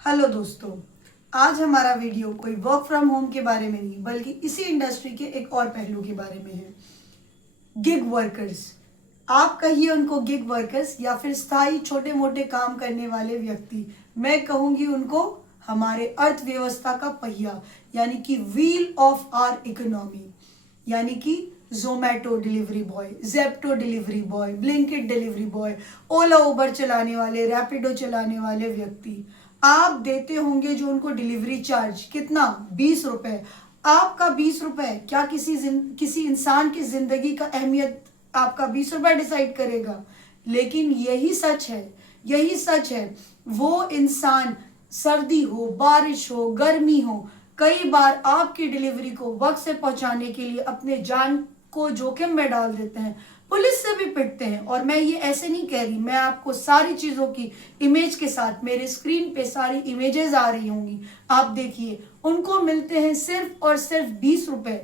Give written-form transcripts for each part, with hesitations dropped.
Hello दोस्तों, आज हमारा वीडियो कोई वर्क फ्रॉम होम के बारे में नहीं बल्कि इसी इंडस्ट्री के एक और पहलू के बारे में है। Gig workers. आप कहिए उनको गिग वर्कर्स या फिर स्थायी छोटे मोटे काम करने वाले व्यक्ति। मैं कहूंगी उनको हमारे अर्थव्यवस्था का पहिया, यानी कि व्हील ऑफ आर इकोनॉमी, यानी कि Zomato delivery boy, Zepto delivery boy, Blinkit delivery boy, Ola Uber चलाने वाले, रैपिडो चलाने वाले व्यक्ति। आप देते होंगे जो उनको डिलीवरी चार्ज कितना, 20 रुपए। आपका 20 रुपए क्या किसी इंसान की जिंदगी का अहमियत आपका 20 रुपए डिसाइड करेगा? लेकिन यही सच है, यही सच है। वो इंसान सर्दी हो, बारिश हो, गर्मी हो, कई बार आपकी डिलीवरी को वक्त से पहुंचाने के लिए अपने जान को जोखिम में डाल देते हैं, पुलिस से भी पिटते हैं। और मैं ये ऐसे नहीं कह रही, मैं आपको सारी चीजों की इमेज के साथ, मेरे स्क्रीन पे सारी इमेजेस आ रही होंगी, आप देखिए। उनको मिलते हैं सिर्फ और सिर्फ 20 रुपए।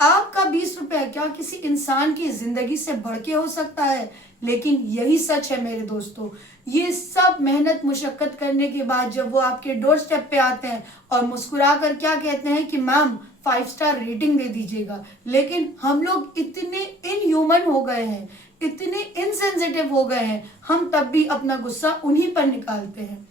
आपका 20 रुपए क्या किसी इंसान की जिंदगी से बढ़ के हो सकता है? लेकिन यही सच है मेरे दोस्तों। ये सब मेहनत मुशक्कत करने के बाद जब वो आपके डोर स्टेप पे आते हैं और मुस्कुरा कर क्या कहते हैं कि मैम 5 स्टार रेटिंग दे दीजिएगा, लेकिन हम लोग इतने इनह्यूमन हो गए हैं, इतने इनसेंसिटिव हो गए हैं, हम तब भी अपना गुस्सा उन्हीं पर निकालते हैं।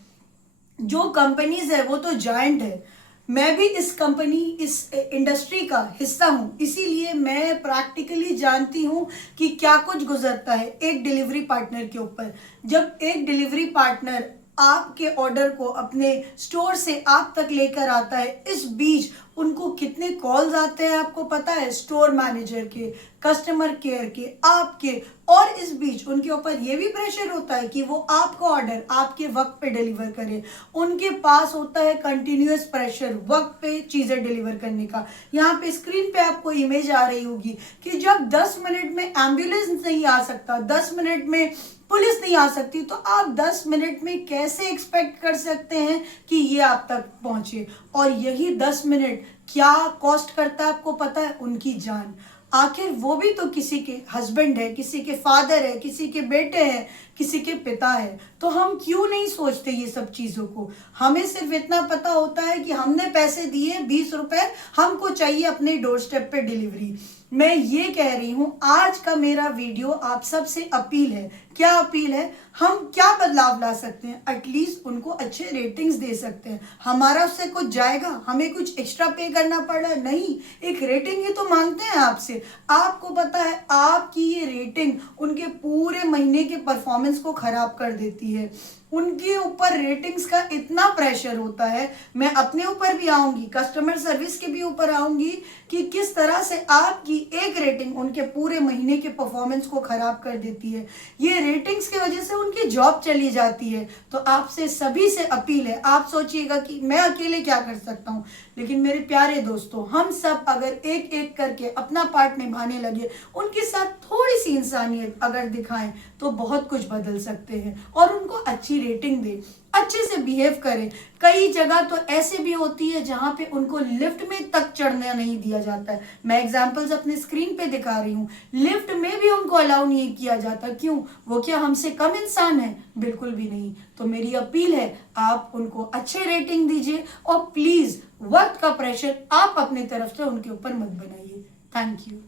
जो कंपनीज है वो तो जायंट है। मैं भी इस इंडस्ट्री का हिस्सा हूं, इसीलिए मैं प्रैक्टिकली जानती हूं कि क्या कुछ गुजरता है एक डिलीवरी पार्टनर के ऊपर। जब एक डिलीवरी पार्टनर आपके ऑर्डर को अपने स्टोर से आप तक लेकर आता है, इस बीच उनको कितने कॉल्स आते हैं आपको पता है? स्टोर मैनेजर के, कस्टमर केयर के, आपके। और इस बीच उनके ऊपर यह भी प्रेशर होता है कि वो आपका ऑर्डर आपके वक्त पे डिलीवर करे। उनके पास होता है कंटिन्यूअस प्रेशर वक्त पे चीजें डिलीवर करने का। यहाँ पे स्क्रीन पे आपको इमेज आ रही होगी कि जब 10 मिनट में एम्बुलेंस नहीं आ सकता, 10 मिनट में पुलिस नहीं आ सकती, तो आप 10 मिनट में कैसे एक्सपेक्ट कर सकते हैं कि ये आप तक पहुंचे? और यही 10 मिनट क्या कॉस्ट करता है आपको पता है? उनकी जान। आखिर वो भी तो किसी के हस्बैंड है, किसी के फादर है, किसी के बेटे हैं, किसी के पिता है। तो हम क्यों नहीं सोचते ये सब चीजों को? हमें सिर्फ इतना पता होता है कि हमने पैसे दिए 20 रुपए, हमको चाहिए अपने डोर स्टेप पे डिलीवरी। मैं ये कह रही हूं, आज का मेरा वीडियो आप सबसे अपील है। क्या अपील है? हम क्या बदलाव ला सकते हैं? एटलीस्ट उनको अच्छे रेटिंग्स दे सकते हैं। हमारा उससे कुछ जाएगा? हमें कुछ एक्स्ट्रा पे करना पड़ रहा है? नहीं, एक रेटिंग ही तो मांगते हैं आपसे। आपको पता है आपकी ये रेटिंग उनके पूरे महीने के परफॉर्मेंस को खराब कर देती है। उनके ऊपर रेटिंग्स का इतना प्रेशर होता है। मैं अपने ऊपर भी आऊंगी, कस्टमर सर्विस के भी ऊपर आऊंगी कि किस तरह से आपकी एक रेटिंग उनके पूरे महीने के परफॉर्मेंस को खराब कर देती है। ये रेटिंग्स की वजह से उनकी जॉब चली जाती है। तो आपसे सभी से अपील है, आप सोचिएगा कि मैं अकेले क्या कर सकता हूं, लेकिन मेरे प्यारे दोस्तों, हम सब अगर एक एक करके अपना पार्ट निभाने लगे, उनके साथ थोड़ी सी इंसानियत अगर दिखाएं, तो बहुत कुछ बदल सकते हैं। और उनको अच्छी रेटिंग दें, अच्छे से बिहेव करें। कई जगह तो ऐसे भी होती है जहां पे उनको लिफ्ट में तक चढ़ना नहीं दिया जाता है। मैं एग्जांपल्स अपने स्क्रीन पे दिखा रही हूँ। लिफ्ट में भी उनको अलाउ नहीं किया जाता। क्यों? वो क्या हमसे कम इंसान है? बिल्कुल भी नहीं। तो मेरी अपील है, आप उनको अच्छे रेटिंग दीजिए और प्लीज वक्त का प्रेशर आप अपनी तरफ से उनके ऊपर मत बनाइए। Thank you.